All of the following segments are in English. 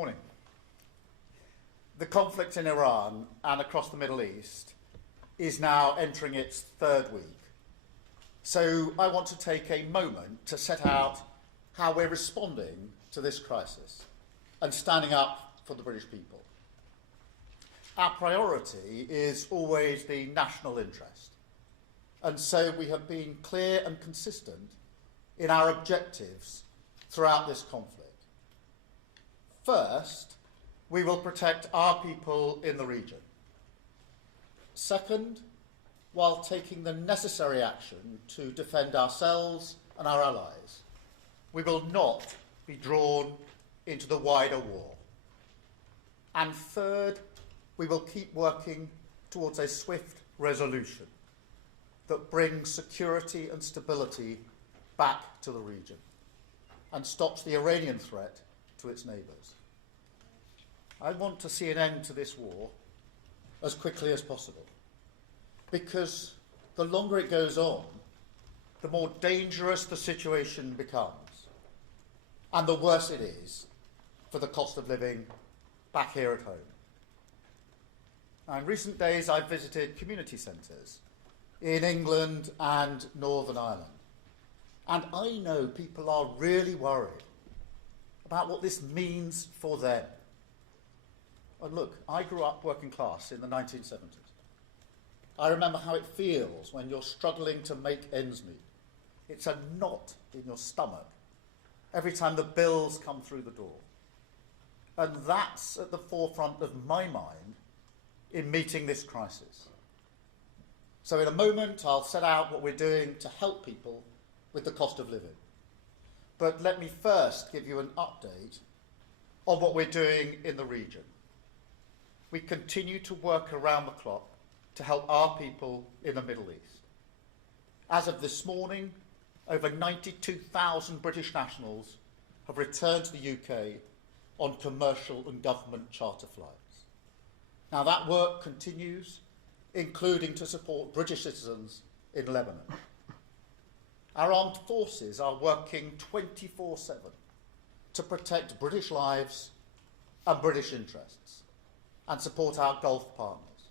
morning. The conflict in Iran and across the Middle East is now entering its third week. So I want to take a moment to set out how we're responding to this crisis and standing up for the British people. Our priority is always the national interest, and so we have been clear and consistent in our objectives throughout this conflict. First, we will protect our people in the region. Second, while taking the necessary action to defend ourselves and our allies, we will not be drawn into the wider war. And third, we will keep working towards a swift resolution that brings security and stability back to the region and stops the Iranian threat to its neighbours. I want to see an end to this war as quickly as possible, because the longer it goes on, the more dangerous the situation becomes, and the worse it is for the cost of living back here at home. Now, in recent days, I've visited community centres in England and Northern Ireland, and I know people are really worried about what this means for them. And look, I grew up working class in the 1970s. I remember how it feels when you're struggling to make ends meet. It's a knot in your stomach every time the bills come through the door. And that's at the forefront of my mind in meeting this crisis. So in a moment, I'll set out what we're doing to help people with the cost of living. But let me first give you an update on what we're doing in the region. We continue to work around the clock to help our people in the Middle East. As of this morning, over 92,000 British nationals have returned to the UK on commercial and government charter flights. Now that work continues, including to support British citizens in Lebanon. Our armed forces are working 24/7 to protect British lives and British interests and support our Gulf partners.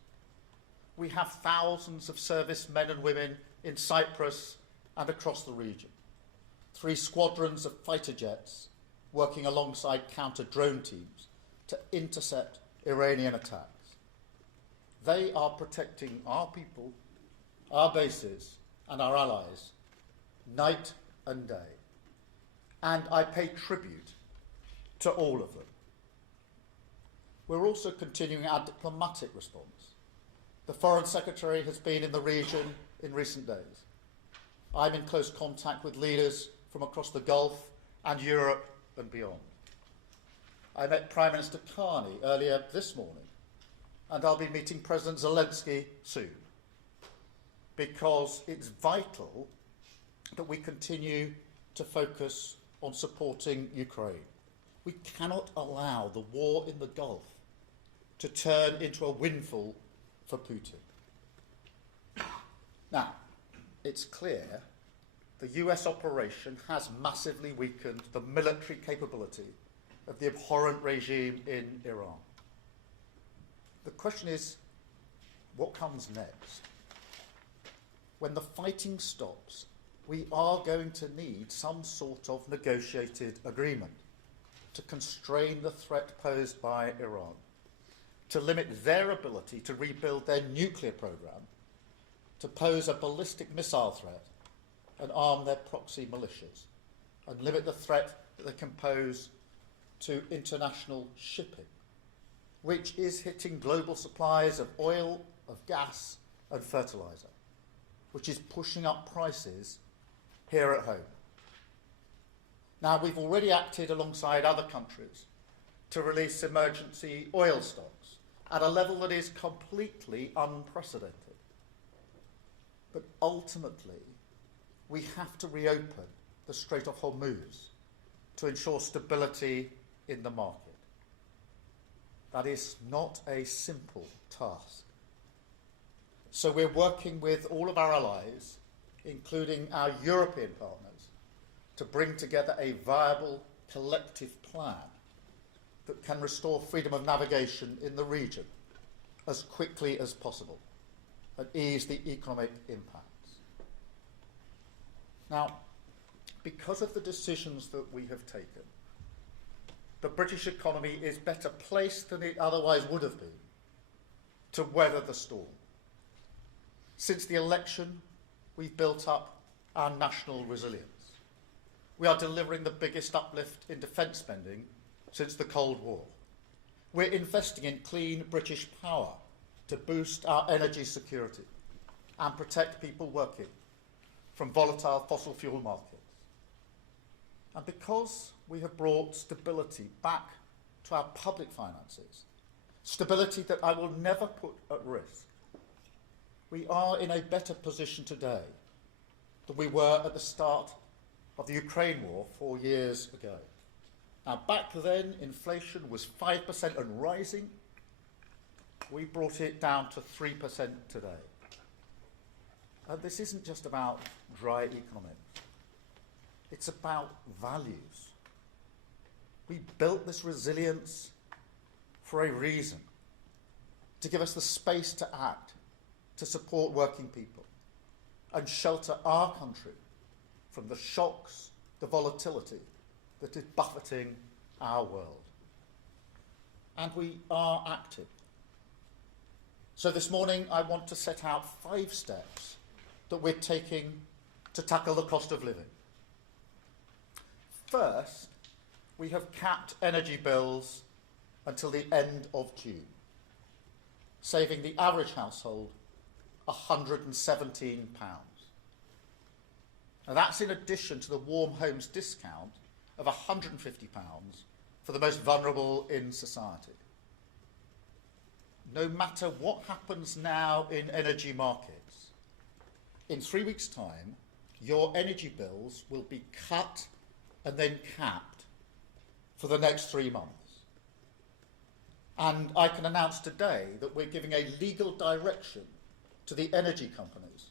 We have thousands of servicemen and women in Cyprus and across the region. 3 squadrons of fighter jets working alongside counter-drone teams to intercept Iranian attacks. They are protecting our people, our bases, and our allies night and day. And I pay tribute to all of them. We're also continuing our diplomatic response. The Foreign Secretary has been in the region in recent days. I'm in close contact with leaders from across the Gulf and Europe and beyond. I met Prime Minister Carney earlier this morning, and I'll be meeting President Zelensky soon, because it's vital that we continue to focus on supporting Ukraine. We cannot allow the war in the Gulf to turn into a windfall for Putin. Now, it's clear the US operation has massively weakened the military capability of the abhorrent regime in Iran. The question is, what comes next? When the fighting stops, we are going to need some sort of negotiated agreement to constrain the threat posed by Iran, to limit their ability to rebuild their nuclear program, to pose a ballistic missile threat and arm their proxy militias, and limit the threat that they can pose to international shipping, which is hitting global supplies of oil, of gas and fertiliser, which is pushing up prices here at home. Now, we've already acted alongside other countries to release emergency oil stocks at a level that is completely unprecedented. But ultimately, we have to reopen the Strait of Hormuz to ensure stability in the market. That is not a simple task. So we're working with all of our allies, including our European partners, to bring together a viable collective plan that can restore freedom of navigation in the region as quickly as possible and ease the economic impacts. Now, because of the decisions that we have taken, the British economy is better placed than it otherwise would have been to weather the storm. Since the election, we've built up our national resilience. We are delivering the biggest uplift in defence spending since the Cold War. We're investing in clean British power to boost our energy security and protect people working from volatile fossil fuel markets. And because we have brought stability back to our public finances, stability that I will never put at risk, we are in a better position today than we were at the start of the Ukraine war 4 years ago. Now, back then, inflation was 5% and rising. We brought it down to 3% today. And this isn't just about dry economics. It's about values. We built this resilience for a reason, to give us the space to act, to support working people, and shelter our country from the shocks, the volatility that is buffeting our world. And we are acting. So this morning I want to set out 5 steps that we're taking to tackle the cost of living. First, we have capped energy bills until the end of June, saving the average household £117. Now that's in addition to the Warm Homes discount of £150 for the most vulnerable in society. No matter what happens now in energy markets, in 3 weeks' time, your energy bills will be cut and then capped for the next 3 months. And I can announce today that we're giving a legal direction to the energy companies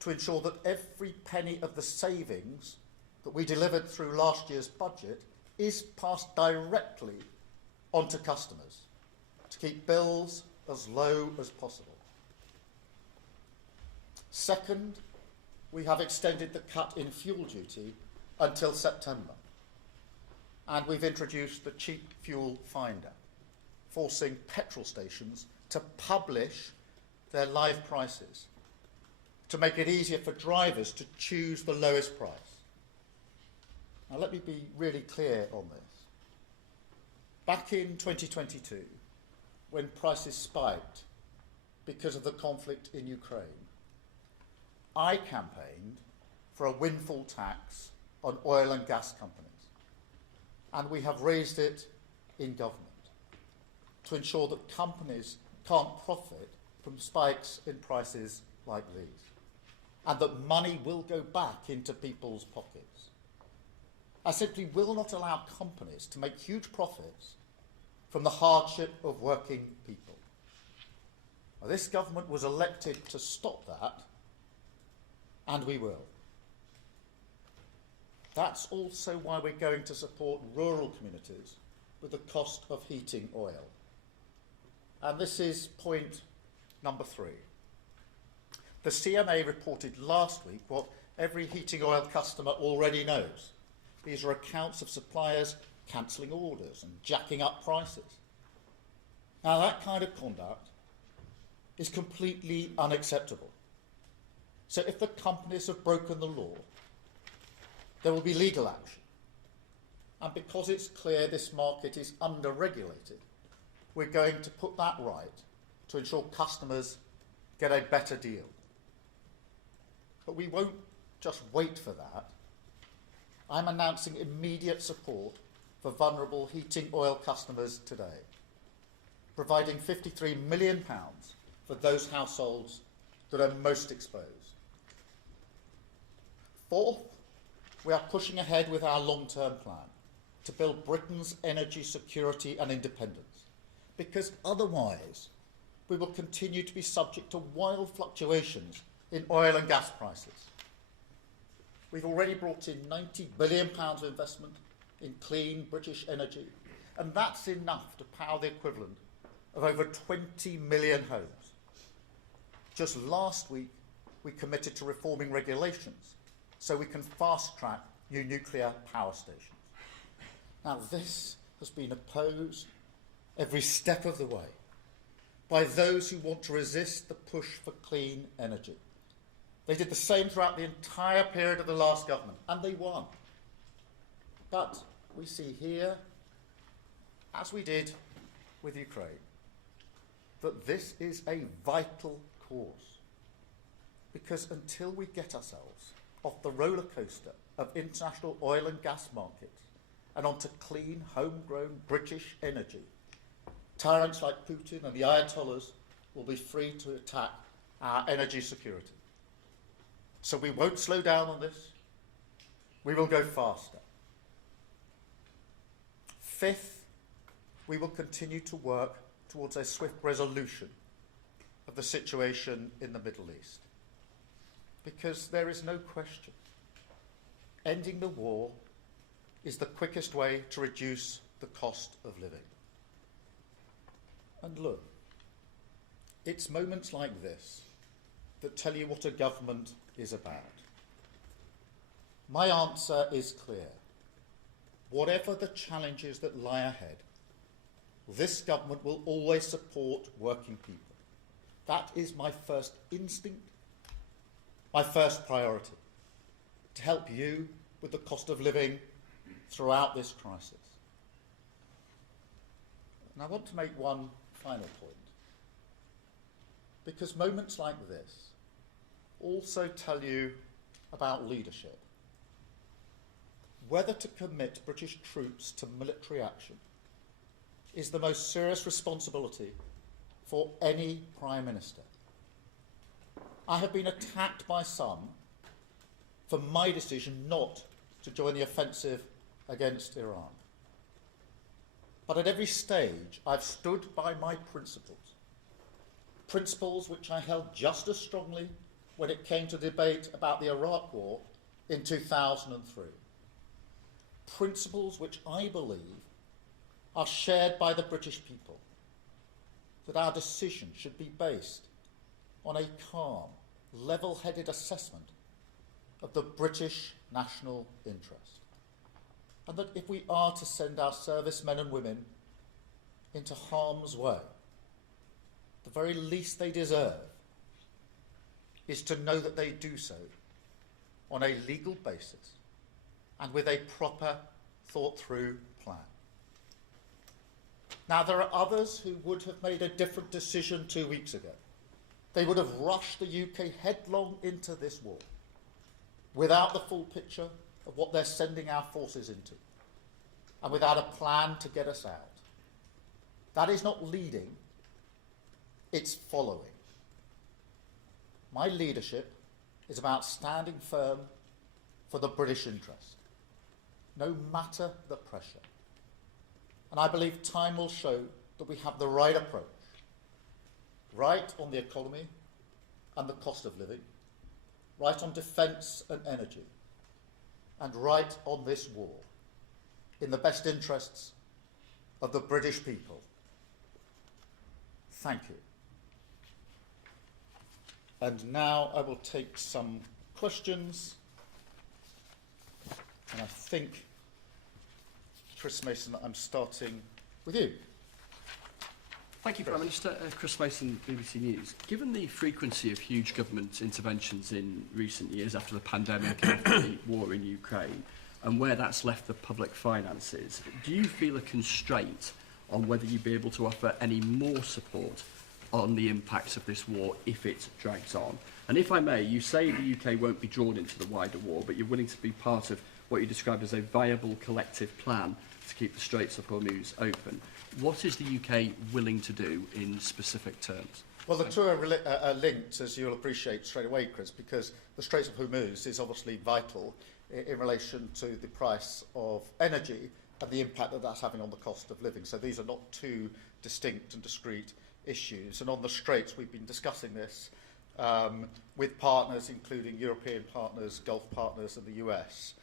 to ensure that every penny of the savings that we delivered through last year's budget is passed directly onto customers to keep bills as low as possible. Second, we have extended the cut in fuel duty until September. And we've introduced the cheap fuel finder, forcing petrol stations to publish their live prices to make it easier for drivers to choose the lowest price. Now let me be really clear on this. Back in 2022, when prices spiked because of the conflict in Ukraine, I campaigned for a windfall tax on oil and gas companies. And we have raised it in government to ensure that companies can't profit from spikes in prices like these, and that money will go back into people's pockets. I simply will not allow companies to make huge profits from the hardship of working people. Now, this government was elected to stop that, and we will. That's also why we're going to support rural communities with the cost of heating oil. And this is point number 3. The CMA reported last week what every heating oil customer already knows. These are accounts of suppliers cancelling orders and jacking up prices. Now that kind of conduct is completely unacceptable. So if the companies have broken the law, there will be legal action. And because it's clear this market is under-regulated, we're going to put that right to ensure customers get a better deal. But we won't just wait for that. I'm announcing immediate support for vulnerable heating oil customers today, providing £53 million for those households that are most exposed. Fourth, we are pushing ahead with our long-term plan to build Britain's energy security and independence, because otherwise we will continue to be subject to wild fluctuations in oil and gas prices. We've already brought in £90 billion of investment in clean British energy, And that's enough to power the equivalent of over 20 million homes. Just last week, we committed to reforming regulations so we can fast-track new nuclear power stations. Now, this has been opposed every step of the way by those who want to resist the push for clean energy. They did the same throughout the entire period of the last government, and they won. But we see here, as we did with Ukraine, that this is a vital cause. Because until we get ourselves off the roller coaster of international oil and gas markets and onto clean, homegrown British energy, tyrants like Putin and the Ayatollahs will be free to attack our energy security. So we won't slow down on this. We will go faster. Fifth, we will continue to work towards a swift resolution of the situation in the Middle East. Because there is no question, ending the war is the quickest way to reduce the cost of living. And look, it's moments like this that tell you what a government is about. My answer is clear. Whatever the challenges that lie ahead, this government will always support working people. That is my first instinct, my first priority, to help you with the cost of living throughout this crisis. And I want to make one final point, because moments like this also tell you about leadership. Whether to commit British troops to military action is the most serious responsibility for any Prime Minister. I have been attacked by some for my decision not to join the offensive against Iran. But at every stage, I've stood by my principles, principles which I held just as strongly when it came to debate about the Iraq War in 2003. Principles which I believe are shared by the British people, that our decision should be based on a calm, level-headed assessment of the British national interest. And that if we are to send our servicemen and women into harm's way, the very least they deserve is to know that they do so on a legal basis and with a proper, thought-through plan. Now, there are others who would have made a different decision 2 weeks ago. They would have rushed the UK headlong into this war without the full picture of what they're sending our forces into and without a plan to get us out. That is not leading, it's following. My leadership is about standing firm for the British interest, no matter the pressure. And I believe time will show that we have the right approach, right on the economy and the cost of living, right on defence and energy, and right on this war, in the best interests of the British people. Thank you. And now I will take some questions. And I think, Chris Mason, I'm starting with you. Thank you, Prime Minister. Chris Mason, BBC News. Given the frequency of huge government interventions in recent years after the pandemic and after the war in Ukraine, and where that's left the public finances, do you feel a constraint on whether you'd be able to offer any more support on the impacts of this war if it drags on? And if I may, you say the UK won't be drawn into the wider war, but you're willing to be part of what you described as a viable collective plan to keep the Straits of Hormuz open. What is the UK willing to do in specific terms? Well, the two are linked, as you'll appreciate straight away, Chris, because the Straits of Hormuz is obviously vital in relation to the price of energy and the impact that that's having on the cost of living. So these are not two distinct and discrete issues. And on the Straits, we've been discussing this with partners, including European partners, Gulf partners and the US,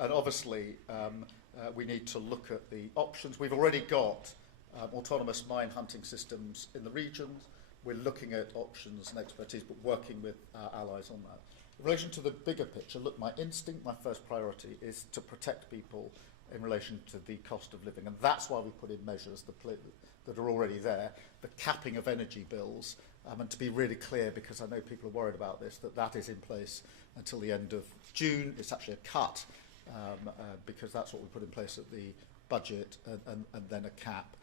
And obviously, we need to look at the options. We've already got autonomous mine hunting systems in the regions. We're looking at options and expertise, but working with our allies on that. In relation to the bigger picture, look, my instinct, my first priority is to protect people in relation to the cost of living. And that's why we put in measures that are already there, the capping of energy bills. And to be really clear, because I know people are worried about this, that is in place until the end of June. It's actually a cut, because that's what we put in place at the budget, and then a cap.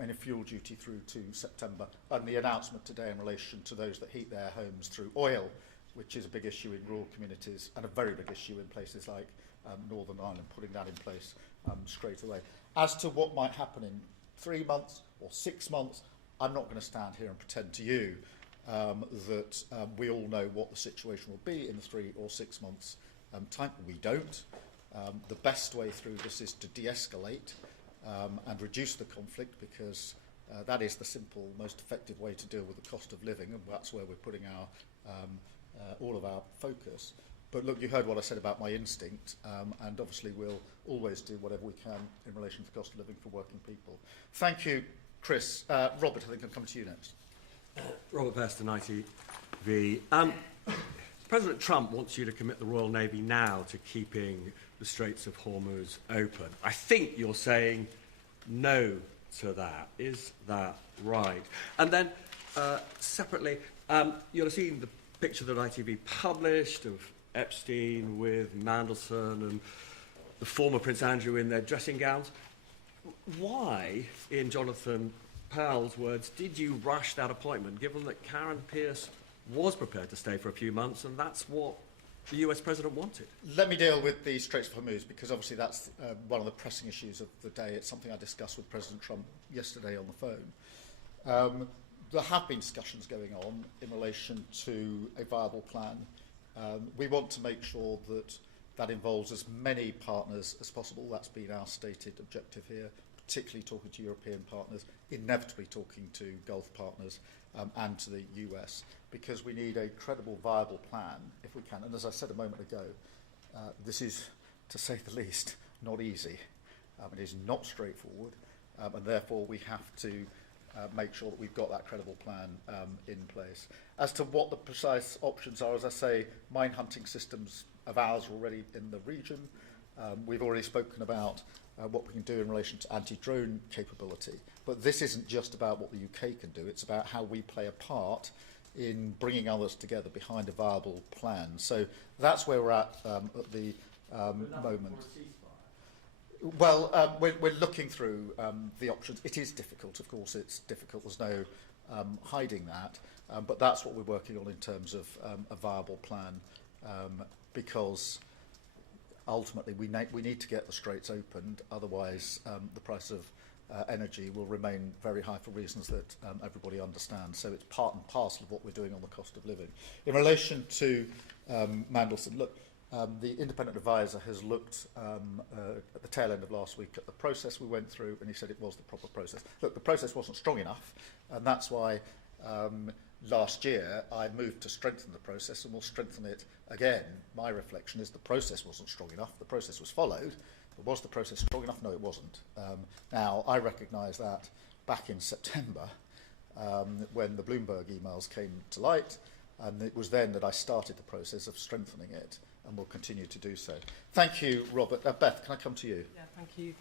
And a fuel duty through to September. And the announcement today in relation to those that heat their homes through oil, which is a big issue in rural communities and a very big issue in places like Northern Ireland, putting that in place straight away. As to what might happen in 3 months or 6 months, I'm not going to stand here and pretend to you that we all know what the situation will be in the 3 or 6 months time. We don't. The best way through this is to de-escalate and reduce the conflict, because that is the simple, most effective way to deal with the cost of living, and that's where we're putting our all of our focus. But look, you heard what I said about my instinct, and obviously we'll always do whatever we can in relation to the cost of living for working people. Thank you, Chris. Robert, I think I'll come to you next. Robert Beston, ITV. President Trump wants you to commit the Royal Navy now to keeping the Straits of Hormuz open. I think you're saying no to that. Is that right? And then, separately, you'll have seen the picture that ITV published of Epstein with Mandelson and the former Prince Andrew in their dressing gowns. Why, in Jonathan Powell's words, did you rush that appointment, given that Karen Pierce was prepared to stay for a few months, and that's what the US president wanted? Let me deal with the Straits of Hormuz, because obviously that's one of the pressing issues of the day. It's something I discussed with President Trump yesterday on the phone. There have been discussions going on in relation to a viable plan. We want to make sure that that involves as many partners as possible. That's been our stated objective here, particularly talking to European partners, inevitably talking to Gulf partners, and to the US, because we need a credible, viable plan if we can. And as I said a moment ago, this is, to say the least, not easy. It is not straightforward, and therefore we have to make sure that we've got that credible plan in place. As to what the precise options are, as I say, mine hunting systems of ours are already in the region. We've already spoken about what we can do in relation to anti-drone capability. But this isn't just about what the UK can do, it's about how we play a part in bringing others together behind a viable plan. So that's where we're at the moment. Well, we're looking through the options. It is difficult, of course, it's difficult, there's no hiding that, but that's what we're working on in terms of a viable plan, because ultimately we need to get the Straits opened, otherwise the price of energy will remain very high for reasons that everybody understands. So it's part and parcel of what we're doing on the cost of living. In relation to Mandelson, look, the independent advisor has looked at the tail end of last week at the process we went through, and he said it was the proper process. Look, the process wasn't strong enough, and that's why last year I moved to strengthen the process, and we'll strengthen it again. My reflection is the process wasn't strong enough. The process was followed, but was the process strong enough? No, it wasn't. Now, I recognise that back in September, when the Bloomberg emails came to light, and it was then that I started the process of strengthening it, and will continue to do so. Thank you, Robert. Beth, can I come to you? Yeah, thank you.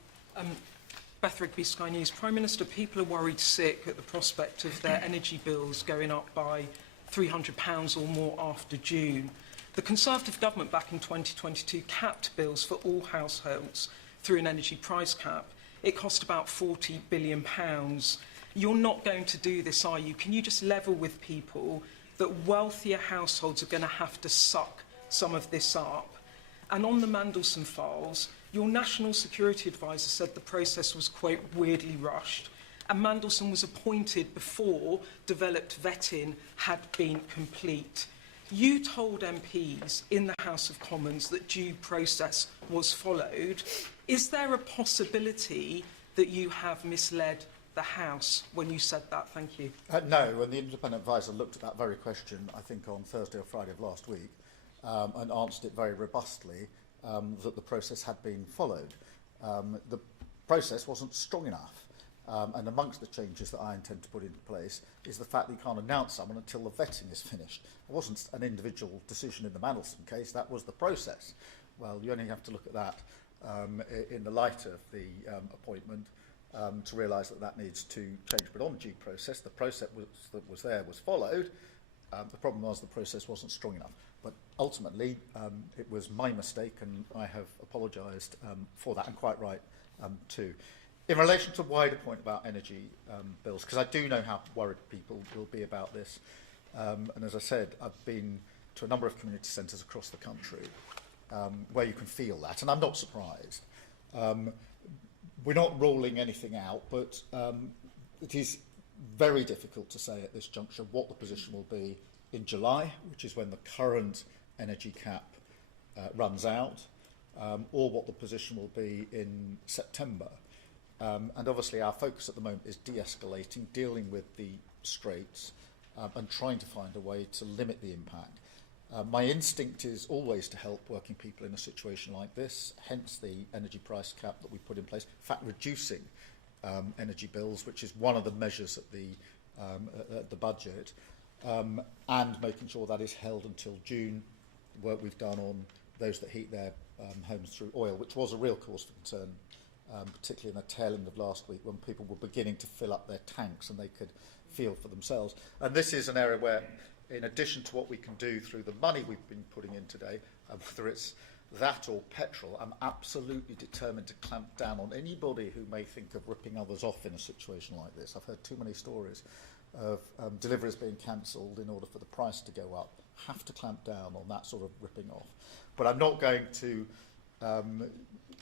Beth Rigby, Sky News. Prime Minister, people are worried sick at the prospect of their energy bills going up by £300 or more after June. The Conservative government back in 2022 capped bills for all households through an energy price cap. It cost about £40 billion. You're not going to do this, are you? Can you just level with people that wealthier households are going to have to suck some of this up? And on the Mandelson files, your National Security Advisor said the process was, quote, weirdly rushed, and Mandelson was appointed before developed vetting had been complete. You told MPs in the House of Commons that due process was followed. Is there a possibility that you have misled the House when you said that? Thank you. No, and the independent advisor looked at that very question, I think, on Thursday or Friday of last week, and answered it very robustly. that the process had been followed. The process wasn't strong enough. And amongst the changes that I intend to put into place is the fact that you can't announce someone until the vetting is finished. It wasn't an individual decision in the Mandelson case, that was the process. Well, you only have to look at that in the light of the appointment to realise that that needs to change. But on due process, the process that was there was followed. The problem was the process wasn't strong enough. But ultimately, it was my mistake, and I have apologised for that, and quite right too. In relation to the wider point about energy bills, because I do know how worried people will be about this, and as I said, I've been to a number of community centres across the country where you can feel that, and I'm not surprised. We're not ruling anything out, but it is very difficult to say at this juncture what the position will be in July, which is when the current energy cap runs out, or what the position will be in September. And obviously our focus at the moment is de-escalating, dealing with the straits, and trying to find a way to limit the impact. My instinct is always to help working people in a situation like this, hence the energy price cap that we put in place. In fact, reducing energy bills, which is one of the measures at the budget, and making sure that is held until June. The work we've done on those that heat their homes through oil, which was a real cause for concern, particularly in the tail end of last week when people were beginning to fill up their tanks and they could feel for themselves. And this is an area where, in addition to what we can do through the money we've been putting in today, whether it's that or petrol, I'm absolutely determined to clamp down on anybody who may think of ripping others off in a situation like this. I've heard too many stories of deliveries being cancelled in order for the price to go up. Have to clamp down on that sort of ripping off. But I'm not going to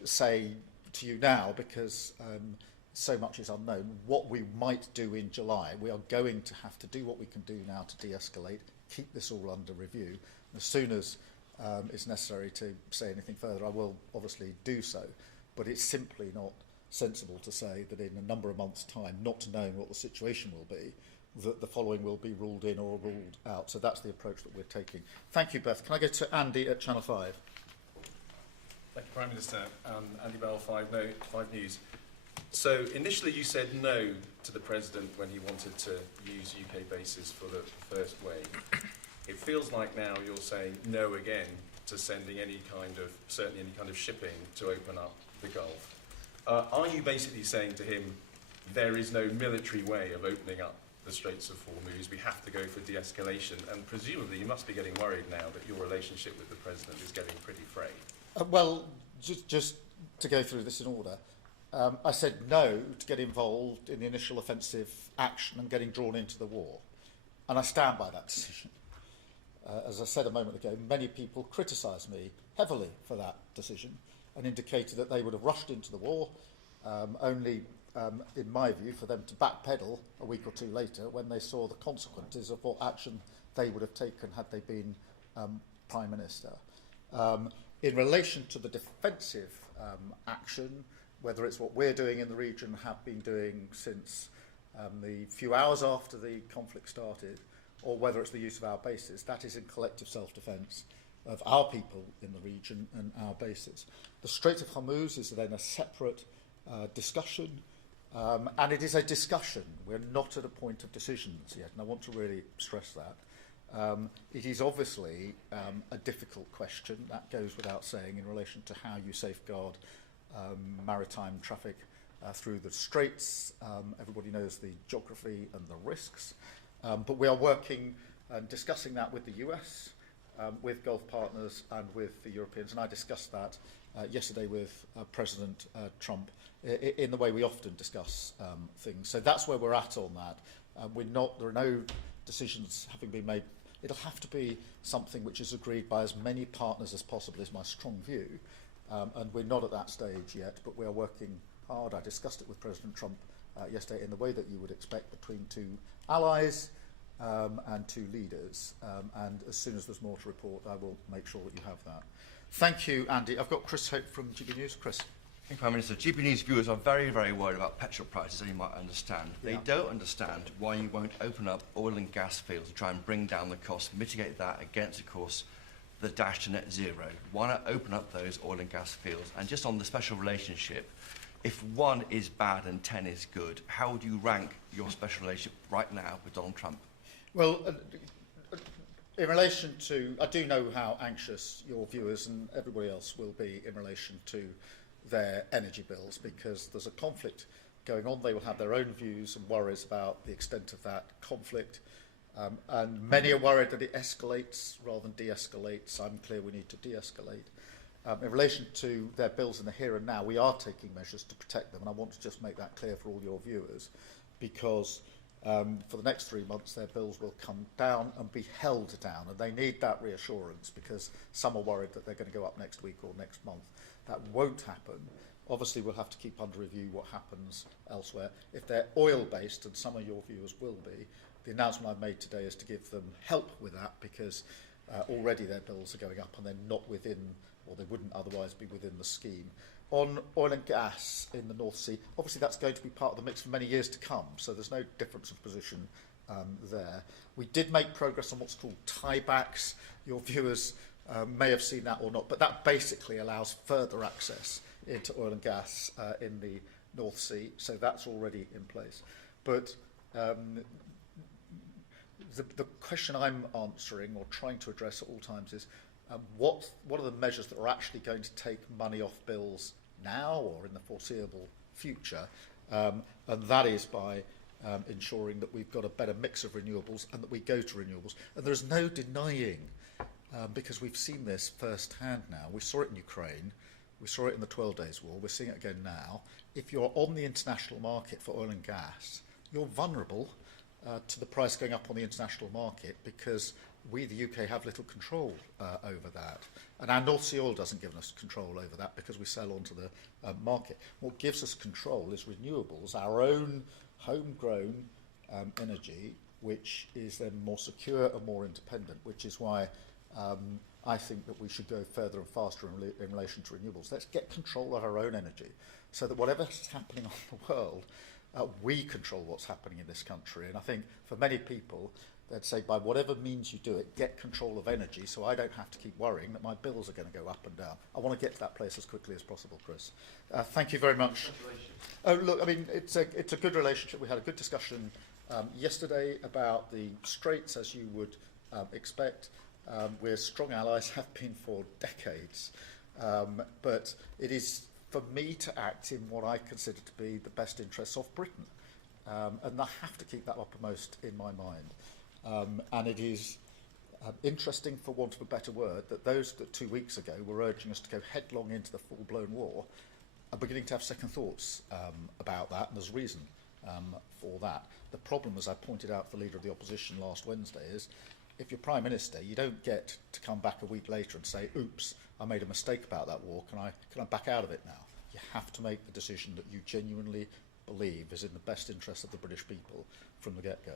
say to you now, because so much is unknown, what we might do in July. We are going to have to do what we can do now to de-escalate, keep this all under review. As soon as it's necessary to say anything further, I will obviously do so. But it's simply not sensible to say that in a number of months' time, not knowing what the situation will be, that the following will be ruled in or ruled out. So that's the approach that we're taking. Thank you, Beth. Can I go to Andy at Channel 5? Thank you, Prime Minister. Andy Bell, 5 News. So initially you said no to the President when he wanted to use UK bases for the first wave. It feels like now you're saying no again to sending certainly any kind of shipping to open up the Gulf. Are you basically saying to him, there is no military way of opening up the Straits of Hormuz, we have to go for de-escalation? And presumably you must be getting worried now that your relationship with the President is getting pretty frayed. Well, just to go through this in order, I said no to get involved in the initial offensive action and getting drawn into the war. And I stand by that decision. As I said a moment ago, many people criticised me heavily for that decision and indicated that they would have rushed into the war, only, in my view, for them to backpedal a week or two later when they saw the consequences of what action they would have taken had they been Prime Minister. In relation to the defensive action, whether it's what we're doing in the region, have been doing since the few hours after the conflict started, or whether it's the use of our bases, that is in collective self-defence of our people in the region and our bases. The Strait of Hormuz is then a separate discussion, and it is a discussion. We're not at a point of decisions yet, and I want to really stress that. It is obviously a difficult question, that goes without saying, in relation to how you safeguard maritime traffic through the straits. Everybody knows the geography and the risks. But we are working and discussing that with the US, with Gulf partners and with the Europeans. And I discussed that yesterday with President Trump in the way we often discuss things. So that's where we're at on that. There are no decisions having been made. It'll have to be something which is agreed by as many partners as possible, is my strong view. And we're not at that stage yet, but we are working hard. I discussed it with President Trump yesterday in the way that you would expect between two allies and two leaders. And as soon as there's more to report, I will make sure that you have that. Thank you, Andy. I've got Chris Hope from GB News. Chris. Thank you, Prime Minister. GB News viewers are very, very worried about petrol prices, as you might understand. They don't understand why you won't open up oil and gas fields to try and bring down the cost, mitigate that against, of course, the dash to net zero? Why not open up those oil and gas fields? And just on the special relationship, if 1 is bad and 10 is good, how would you rank your special relationship right now with Donald Trump? Well, in relation to, I do know how anxious your viewers and everybody else will be in relation to their energy bills, because there's a conflict going on. They will have their own views and worries about the extent of that conflict. And many are worried that it escalates rather than de-escalates. I'm clear we need to de-escalate. In relation to their bills in the here and now, we are taking measures to protect them, and I want to just make that clear for all your viewers, because for the next 3 months their bills will come down and be held down, and they need that reassurance, because some are worried that they're going to go up next week or next month. That won't happen. Obviously we'll have to keep under review what happens elsewhere. If they're oil-based, and some of your viewers will be, the announcement I've made today is to give them help with that, because already their bills are going up and they're not within, or they wouldn't otherwise be within the scheme. On oil and gas in the North Sea, obviously that's going to be part of the mix for many years to come, so there's no difference of position there. We did make progress on what's called tiebacks. Your viewers may have seen that or not, but that basically allows further access into oil and gas in the North Sea, so that's already in place. But the question I'm answering or trying to address at all times is what are the measures that are actually going to take money off bills now or in the foreseeable future, and that is by ensuring that we've got a better mix of renewables and that we go to renewables. And there's no denying, because we've seen this firsthand now. We saw it in Ukraine, we saw it in the 12 Days War, we're seeing it again now. If you're on the international market for oil and gas, you're vulnerable to the price going up on the international market, because we, the UK, have little control over that. And our North Sea oil doesn't give us control over that, because we sell onto the market. What gives us control is renewables, our own homegrown energy, which is then more secure and more independent, which is why I think that we should go further and faster in relation to renewables. Let's get control of our own energy, so that whatever's happening on the world, we control what's happening in this country. And I think for many people, they'd say, by whatever means you do it, get control of energy, so I don't have to keep worrying that my bills are going to go up and down. I want to get to that place as quickly as possible, Chris. Thank you very much. Oh, look, I mean, it's a good relationship. We had a good discussion yesterday about the Straits, as you would expect. We're strong allies, have been for decades. But it is for me to act in what I consider to be the best interests of Britain. And I have to keep that uppermost in my mind. And it is interesting, for want of a better word, that those that 2 weeks ago were urging us to go headlong into the full-blown war are beginning to have second thoughts about that, and there's reason for that. The problem, as I pointed out to the Leader of the Opposition last Wednesday, is if you're Prime Minister, you don't get to come back a week later and say, oops, I made a mistake about that war, can I back out of it now? You have to make the decision that you genuinely believe is in the best interest of the British people from the get-go.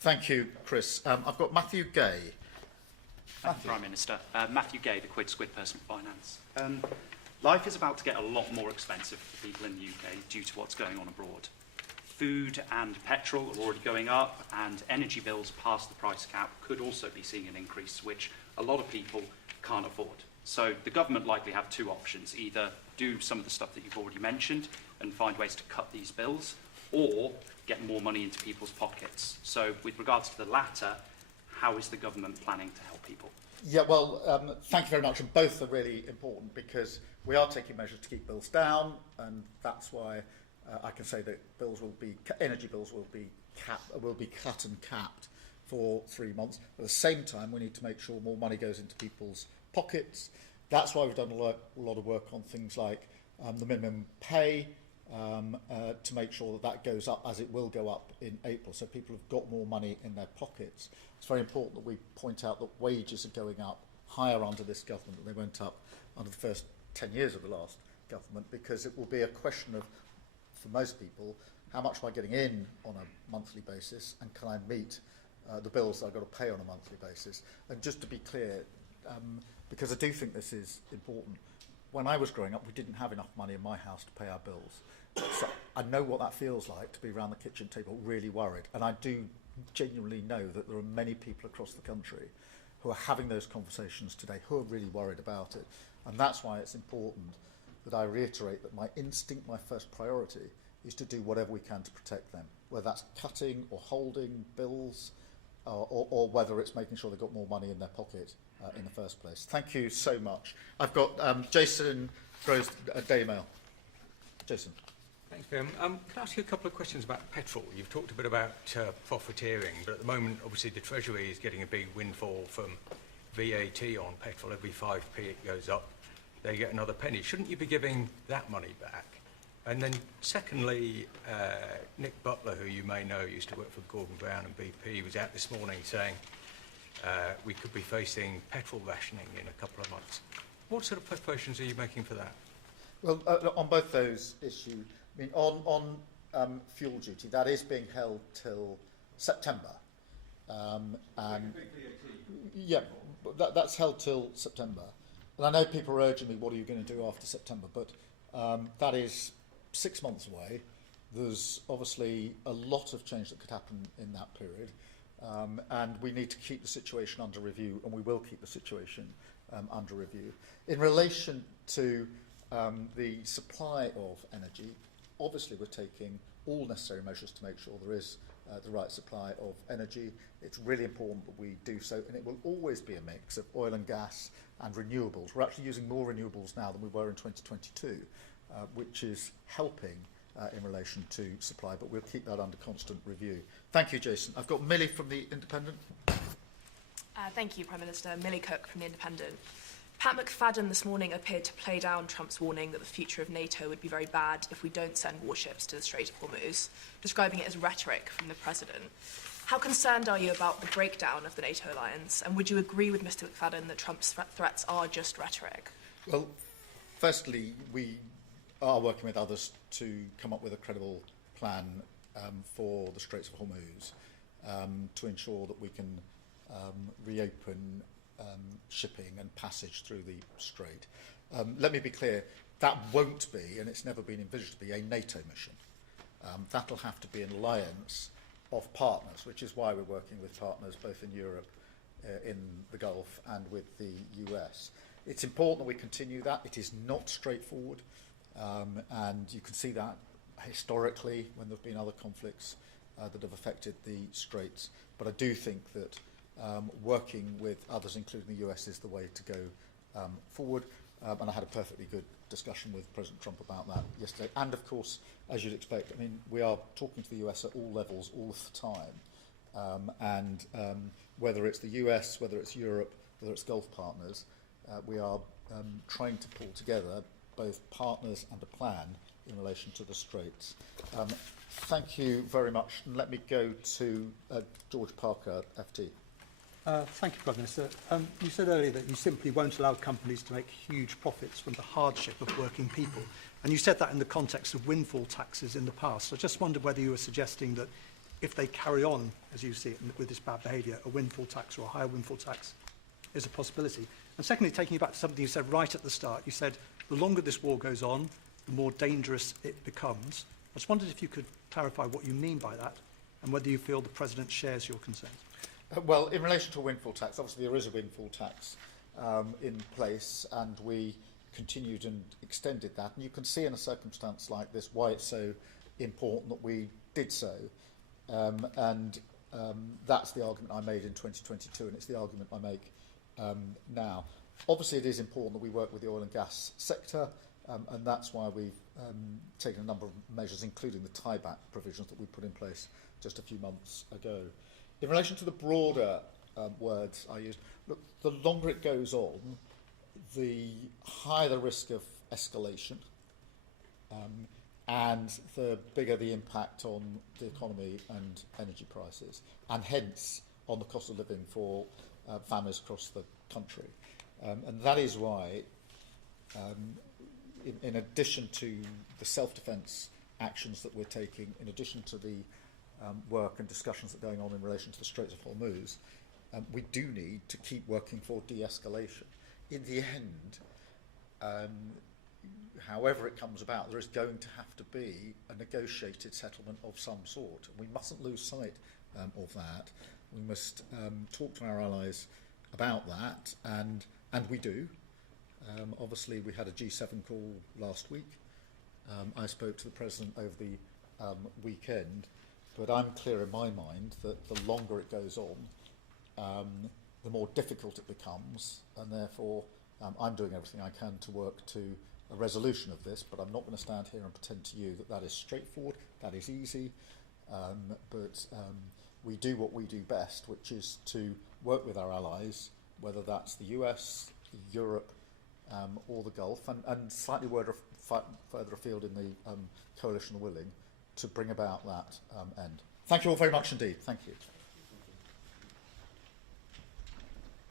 Thank you, Chris. I've got Matthew Gay. Thank you, Prime Minister. Matthew Gay, the Squid Person Finance. Life is about to get a lot more expensive for people in the UK due to what's going on abroad. Food and petrol are already going up, and energy bills past the price cap could also be seeing an increase, which a lot of people can't afford. So the government likely have two options: either do some of the stuff that you've already mentioned and find ways to cut these bills, or get more money into people's pockets. So with regards to the latter, how is the government planning to help people? Yeah, well, thank you very much. And both are really important, because we are taking measures to keep bills down, and that's why I can say that energy bills will be cut and capped for 3 months. At the same time, we need to make sure more money goes into people's pockets. That's why we've done a lot of work on things like the minimum pay, to make sure that goes up, as it will go up in April, so people have got more money in their pockets. It's very important that we point out that wages are going up higher under this government than they went up under the first 10 years of the last government, because it will be a question of, for most people, how much am I getting in on a monthly basis, and can I meet the bills that I've got to pay on a monthly basis? And just to be clear, because I do think this is important, when I was growing up, we didn't have enough money in my house to pay our bills. So I know what that feels like, to be around the kitchen table really worried. And I do genuinely know that there are many people across the country who are having those conversations today, who are really worried about it. And that's why it's important that I reiterate that my instinct, my first priority, is to do whatever we can to protect them, whether that's cutting or holding bills, or whether it's making sure they've got more money in their pocket in the first place. Thank you so much. I've got Jason Groves, Daily Mail. Jason. Thanks, Graham. Can I ask you a couple of questions about petrol? You've talked a bit about profiteering, but at the moment, obviously, the Treasury is getting a big windfall from VAT on petrol. Every 5p it goes up, they get another penny. Shouldn't you be giving that money back? And then secondly, Nick Butler, who you may know, used to work for Gordon Brown and BP, was out this morning saying we could be facing petrol rationing in a couple of months. What sort of preparations are you making for that? Well, on both those issues, I mean, on fuel duty, that is being held till September. And yeah, that's held till September. And I know people are urging me, what are you going to do after September? But that is 6 months away. There's obviously a lot of change that could happen in that period. And we need to keep the situation under review, and we will keep the situation under review. In relation to the supply of energy, obviously we're taking all necessary measures to make sure there is the right supply of energy. It's really important that we do so, and it will always be a mix of oil and gas and renewables. We're actually using more renewables now than we were in 2022, which is helping in relation to supply, but we'll keep that under constant review. Thank you, Jason. I've got Millie from The Independent. Thank you, Prime Minister. Millie Cook from The Independent. Pat McFadden this morning appeared to play down Trump's warning that the future of NATO would be very bad if we don't send warships to the Strait of Hormuz, describing it as rhetoric from the President. How concerned are you about the breakdown of the NATO alliance, and would you agree with Mr McFadden that Trump's threats are just rhetoric? Well, firstly, we are working with others to come up with a credible plan for the Straits of Hormuz to ensure that we can reopen shipping and passage through the strait. Let me be clear, that won't be, and it's never been envisaged to be, a NATO mission. That'll have to be an alliance of partners, which is why we're working with partners both in Europe, in the Gulf, and with the US. It's important that we continue that. It is not straightforward, and you can see that historically when there have been other conflicts that have affected the straits. But I do think that working with others, including the US, is the way to go forward. And I had a perfectly good discussion with President Trump about that yesterday. And of course, as you'd expect, I mean, we are talking to the US at all levels all of the time. Whether it's the US, whether it's Europe, whether it's Gulf partners, we are trying to pull together both partners and a plan in relation to the Straits. Thank you very much. And let me go to George Parker, FT. Thank you, Prime Minister. You said earlier that you simply won't allow companies to make huge profits from the hardship of working people. And you said that in the context of windfall taxes in the past. So I just wondered whether you were suggesting that if they carry on, as you see it, with this bad behaviour, a windfall tax or a higher windfall tax is a possibility. And secondly, taking you back to something you said right at the start, you said the longer this war goes on, the more dangerous it becomes. I just wondered if you could clarify what you mean by that and whether you feel the President shares your concerns. Well, in relation to a windfall tax, obviously there is a windfall tax in place, and we continued and extended that. And you can see in a circumstance like this why it's so important that we did so. That's the argument I made in 2022, and it's the argument I make now. Obviously, it is important that we work with the oil and gas sector, and that's why we've taken a number of measures, including the tieback provisions that we put in place just a few months ago. In relation to the broader words I used, look, the longer it goes on, the higher the risk of escalation, and the bigger the impact on the economy and energy prices, and hence on the cost of living for families across the country. And that is why, in addition to the self-defence actions that we're taking, in addition to the work and discussions that are going on in relation to the Straits of Hormuz, we do need to keep working for de-escalation. In the end, however it comes about, there is going to have to be a negotiated settlement of some sort. We mustn't lose sight of that. We must talk to our allies about that, and we do. Obviously, we had a G7 call last week. I spoke to the President over the weekend, but I'm clear in my mind that the longer it goes on, the more difficult it becomes, and therefore I'm doing everything I can to work to a resolution of this, but I'm not going to stand here and pretend to you that that is straightforward, that is easy, but we do what we do best, which is to work with our allies, whether that's the US, Europe, or the Gulf, and slightly further afield in the coalition willing, to bring about that end. Thank you all very much indeed. Thank you.